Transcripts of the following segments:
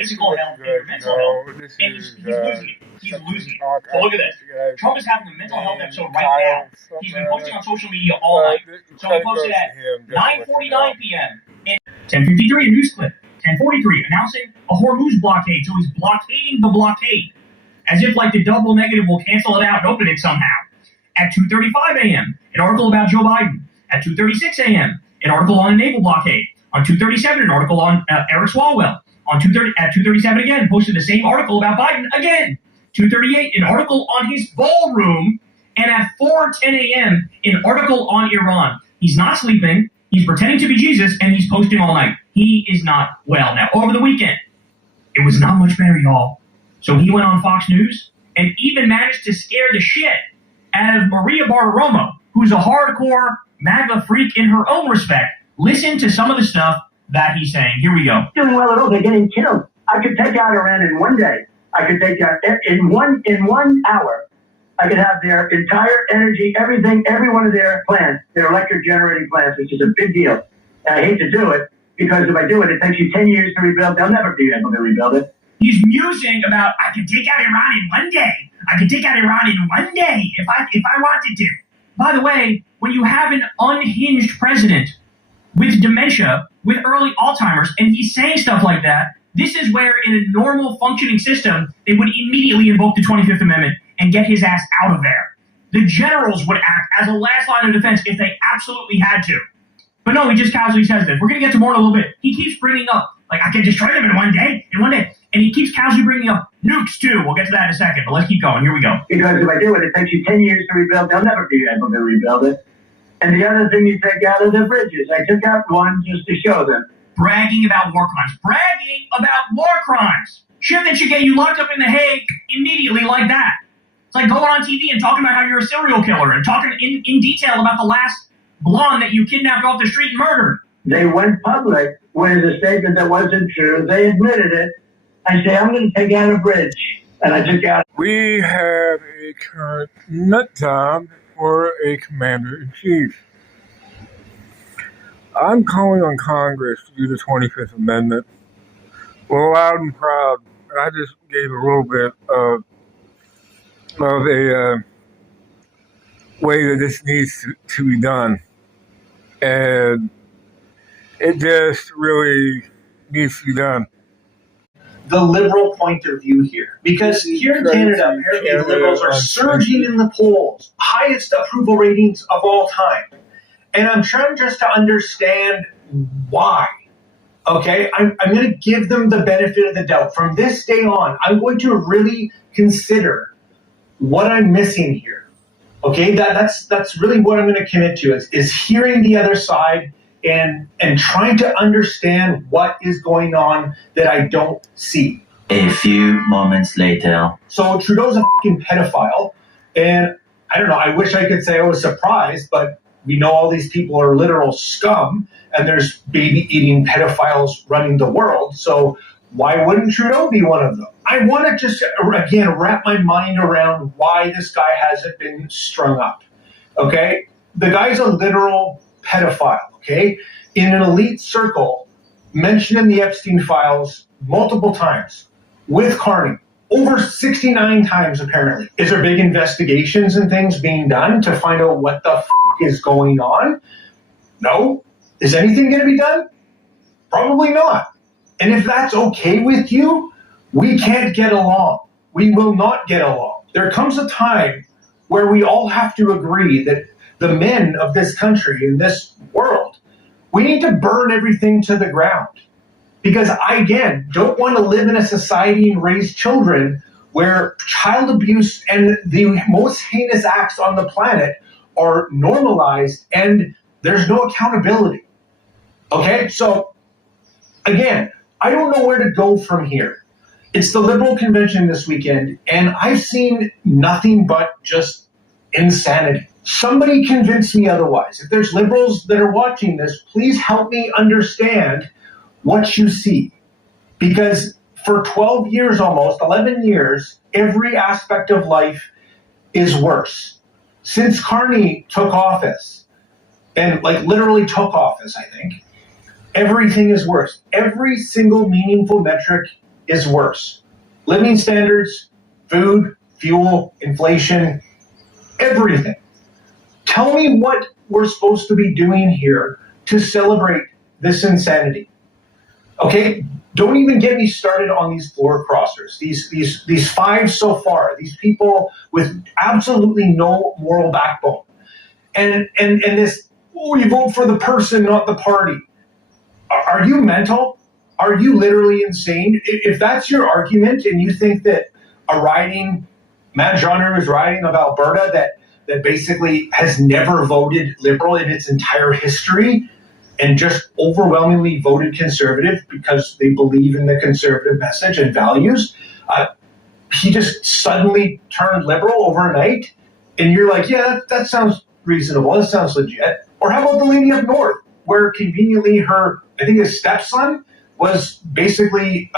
physical health and your mental health. And he's losing it. He's losing it. So look at this. Trump is having a mental health episode right now. He's been posting on social media all night. So he posted at 9:49 p.m. and 10:53 a news clip. 10:43 announcing a Hormuz blockade. So he's blockading the blockade. As if like the double negative will cancel it out and open it somehow. At 2:35 a.m., an article about Joe Biden. At 2:36 a.m., an article on a naval blockade. On 2:37, an article on Eric Swalwell. At 2:37 again, posted the same article about Biden again. 2:38, an article on his ballroom. And at 4:10 a.m., an article on Iran. He's not sleeping. He's pretending to be Jesus, and he's posting all night. He is not well. Now, over the weekend, it was not much better, y'all. So he went on Fox News and even managed to scare the shit out of Maria Bartiromo, who's a hardcore MAGA freak in her own respect. Listen to some of the stuff that he's saying. Here we go. Doing well at all. They're getting killed. I could take out Iran in one day. I could take out in one hour. I could have their entire energy, everything, every one of their plants, their electric generating plants, which is a big deal. And I hate to do it because if I do it, it takes you 10 years to rebuild. They'll never be able to rebuild it. He's musing about, I could take out Iran in one day. I could take out Iran in one day if I wanted to. By the way, when you have an unhinged president with dementia, with early Alzheimer's, and he's saying stuff like that, this is where in a normal functioning system, they would immediately invoke the 25th Amendment and get his ass out of there. The generals would act as a last line of defense if they absolutely had to. But no, he just casually says this. We're going to get to more in a little bit. He keeps bringing up, like, I can destroy them in one day. And he keeps casually bringing up nukes, too. We'll get to that in a second, but let's keep going. Here we go. Because if I do it, it takes you 10 years to rebuild. They'll never be able to rebuild it. And the other thing you take out are the bridges. I took out one just to show them. Bragging about war crimes. Bragging about war crimes. Shit that should get you locked up in The Hague immediately like that. It's like going on TV and talking about how you're a serial killer and talking in detail about the last blonde that you kidnapped off the street and murdered. They went public with a statement that wasn't true. They admitted it. I say, I'm going to take out a bridge. And I took out. We have a current nut job for a commander-in-chief. I'm calling on Congress to do the 25th Amendment. Well, loud and proud. I just gave a little bit of a way that this needs to be done. And it just really needs to be done. The liberal point of view here. Because here in Canada, apparently the Liberals are surging in the polls, highest approval ratings of all time. And I'm trying just to understand why. Okay, I'm going to give them the benefit of the doubt. From this day on, I'm going to really consider what I'm missing here. Okay, that's really what I'm going to commit to is hearing the other side and trying to understand what is going on that I don't see. A few moments later. So Trudeau's a fucking pedophile, and I don't know, I wish I could say I was surprised, but we know all these people are literal scum, and there's baby-eating pedophiles running the world, so why wouldn't Trudeau be one of them? I want to just, again, wrap my mind around why this guy hasn't been strung up, okay? The guy's a literal pedophile, okay? In an elite circle, mentioned in the Epstein files multiple times, with Carney, over 69 times apparently. Is there big investigations and things being done to find out what the is going on? No. Is anything going to be done? Probably not. And if that's okay with you, we can't get along. We will not get along. There comes a time where we all have to agree that the men of this country, in this world, we need to burn everything to the ground. Because I, again, don't want to live in a society and raise children where child abuse and the most heinous acts on the planet are normalized and there's no accountability. Okay, so again, I don't know where to go from here. It's the Liberal convention this weekend, and I've seen nothing but just insanity. Somebody convince me otherwise. If there's Liberals that are watching this, please help me understand what you see. Because for 12 years almost, 11 years, every aspect of life is worse. Since Carney took office, and literally took office, I think, everything is worse. Every single meaningful metric is worse. Living standards, food, fuel, inflation, everything. Tell me what we're supposed to be doing here to celebrate this insanity. Okay, don't even get me started on these floor crossers. These 5 so far. These people with absolutely no moral backbone, and this. Oh, you vote for the person, not the party. Are you mental? Are you literally insane? If that's your argument, and you think that a riding, Matt Joyner is riding of Alberta that basically has never voted Liberal in its entire history, and just overwhelmingly voted Conservative because they believe in the Conservative message and values, he just suddenly turned Liberal overnight, and you're like, yeah, that sounds reasonable, that sounds legit. Or how about the lady up north, where conveniently his stepson was basically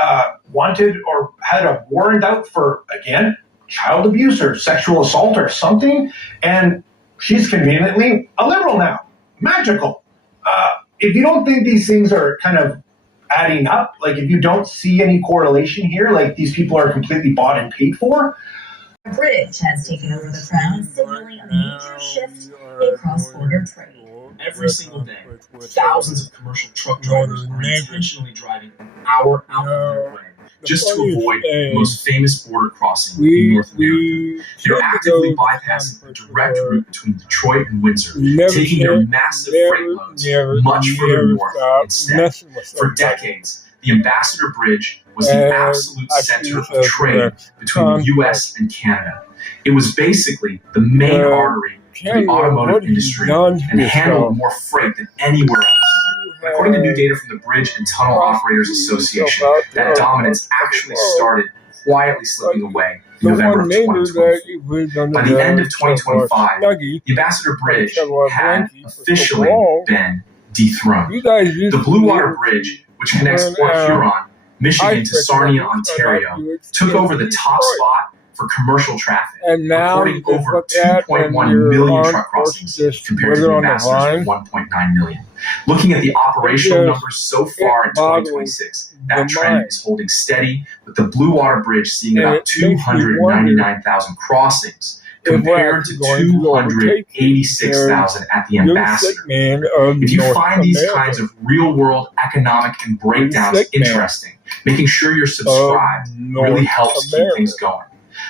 wanted or had a warrant out for, again, child abuse or sexual assault or something, and she's conveniently a Liberal now. Magical. If you don't think these things are kind of adding up, like if you don't see any correlation here, like these people are completely bought and paid for. A bridge has taken over the crown, signaling a major shift in cross-border trade. Every single day, thousands of commercial truck drivers are intentionally driving an hour out of their way just to avoid the most famous border crossing in North America. They're actively bypassing the direct route between Detroit and Windsor, taking their massive freight loads much further north instead. For decades, the Ambassador Bridge was the absolute center of trade between the U.S. and Canada. It was basically the main artery for the automotive industry and handled more freight than anywhere else. According to new data from the Bridge and Tunnel Operators Association, that dominance actually started quietly slipping away in November of 2024. By the end of 2025, the Ambassador Bridge had officially been dethroned. The Blue Water Bridge, which connects Port Huron, Michigan to Sarnia, Ontario, took over the top spot for commercial traffic, recording over 2.1 million truck crossings compared to the Ambassador's 1.9 million. Looking at the operational numbers so far in 2026, that trend is holding steady, with the Blue Water Bridge seeing about 299,000 crossings compared to 286,000 at the Ambassador. If you find these kinds of real-world economic and breakdowns interesting, making sure you're subscribed really helps keep things going.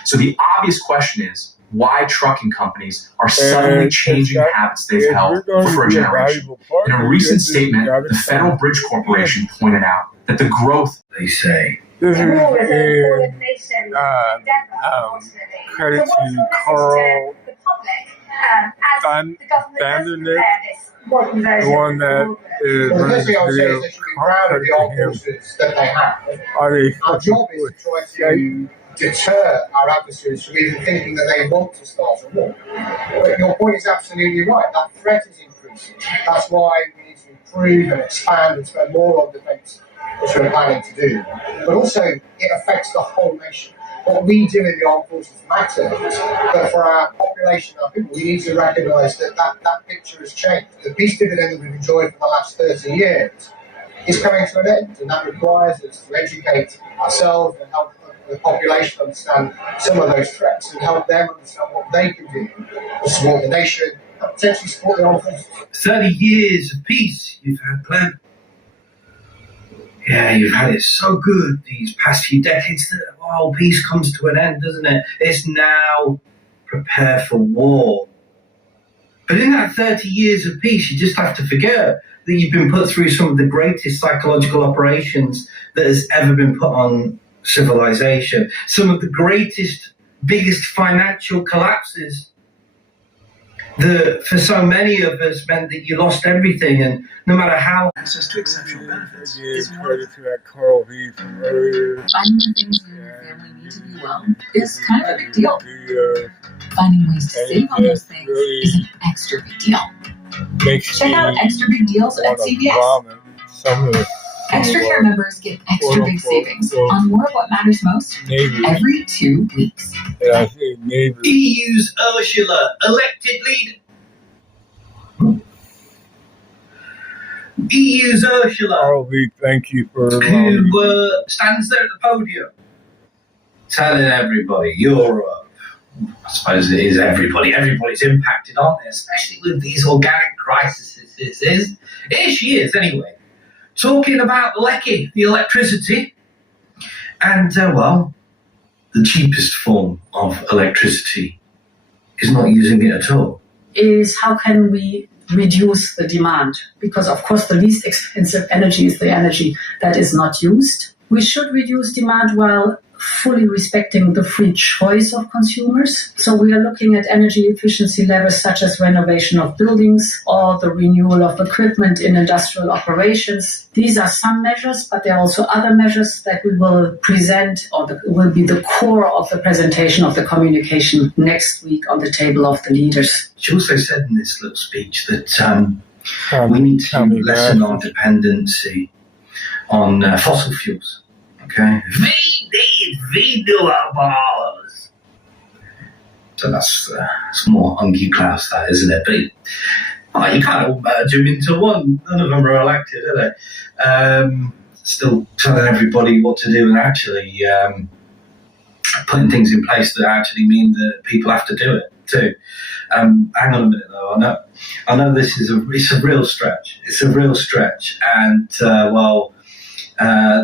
So the obvious question is, why trucking companies are suddenly changing habits they've held for a generation. In a recent statement, the Federal Bridge Corporation pointed out that the growth, they say, credit to Carl Vandernick, the one that is running this video. Credit to him. Are they fucking bullshit? Deter our adversaries from even thinking that they want to start a war. But your point is absolutely right. That threat is increasing. That's why we need to improve and expand and spend more on defence, which we're planning to do. But also, it affects the whole nation. What we do in the armed forces matters, but for our population, our people, we need to recognise that picture has changed. The peace dividend that we've enjoyed for the last 30 years is coming to an end, and that requires us to educate ourselves and help the population understand some of those threats and help them understand what they can do to support the nation and potentially support the armed forces. 30 years of peace you've had planned. Yeah, you've had it so good these past few decades that, well, peace comes to an end, doesn't it? It's now prepare for war. But in that 30 years of peace, you just have to forget that you've been put through some of the greatest psychological operations that has ever been put on civilization. Some of the greatest, biggest financial collapses that for so many of us meant that you lost everything, and no matter how access to exceptional benefits is credit to that Carl V from earlier. Finding the things you and your family need to be well is kind of a big deal. Finding ways to save on those things is an extra big deal. Check out extra big deals at CVS. Extra Care members get extra big savings on more of what matters most every 2 weeks. EU's Ursula, elected leader. EU's Ursula, Harley, thank you for who stands there at the podium telling everybody, Europe, I suppose it is everybody, everybody's impacted, aren't they? Especially with these organic crises. Here she is, anyway, talking about Lecky, the electricity, and, well, the cheapest form of electricity is not using it at all. Is how can we reduce the demand? Because, of course, the least expensive energy is the energy that is not used. We should reduce demand while fully respecting the free choice of consumers. So we are looking at energy efficiency levels such as renovation of buildings or the renewal of equipment in industrial operations. These are some measures, but there are also other measures that we will present or will be the core of the presentation of the communication next week on the table of the leaders. She also said in this little speech that we need to lessen our dependency on fossil fuels. Okay, we need renewables. So that's more Unky Klaus, that, isn't it? But you can't all merge them into one. None of them are elected, are they? Still telling everybody what to do and actually putting things in place that actually mean that people have to do it too. Hang on a minute though. I know this is it's a real stretch. It's a real stretch, and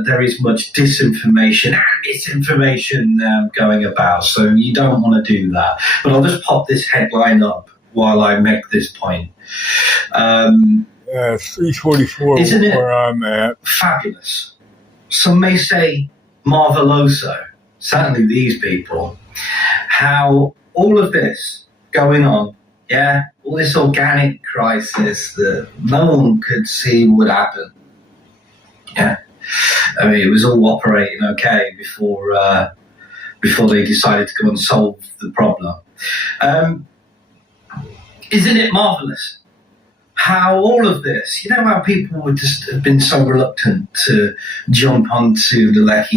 there is much disinformation and misinformation going about, so you don't want to do that. But I'll just pop this headline up while I make this point. 344 isn't it where I'm at. Fabulous? Some may say marveloso. Certainly these people. How all of this going on, all this organic crisis that no one could see would happen. I mean, it was all operating okay before they decided to go and solve the problem. Isn't it marvellous how all of this, how people would just have been so reluctant to jump onto the Lecky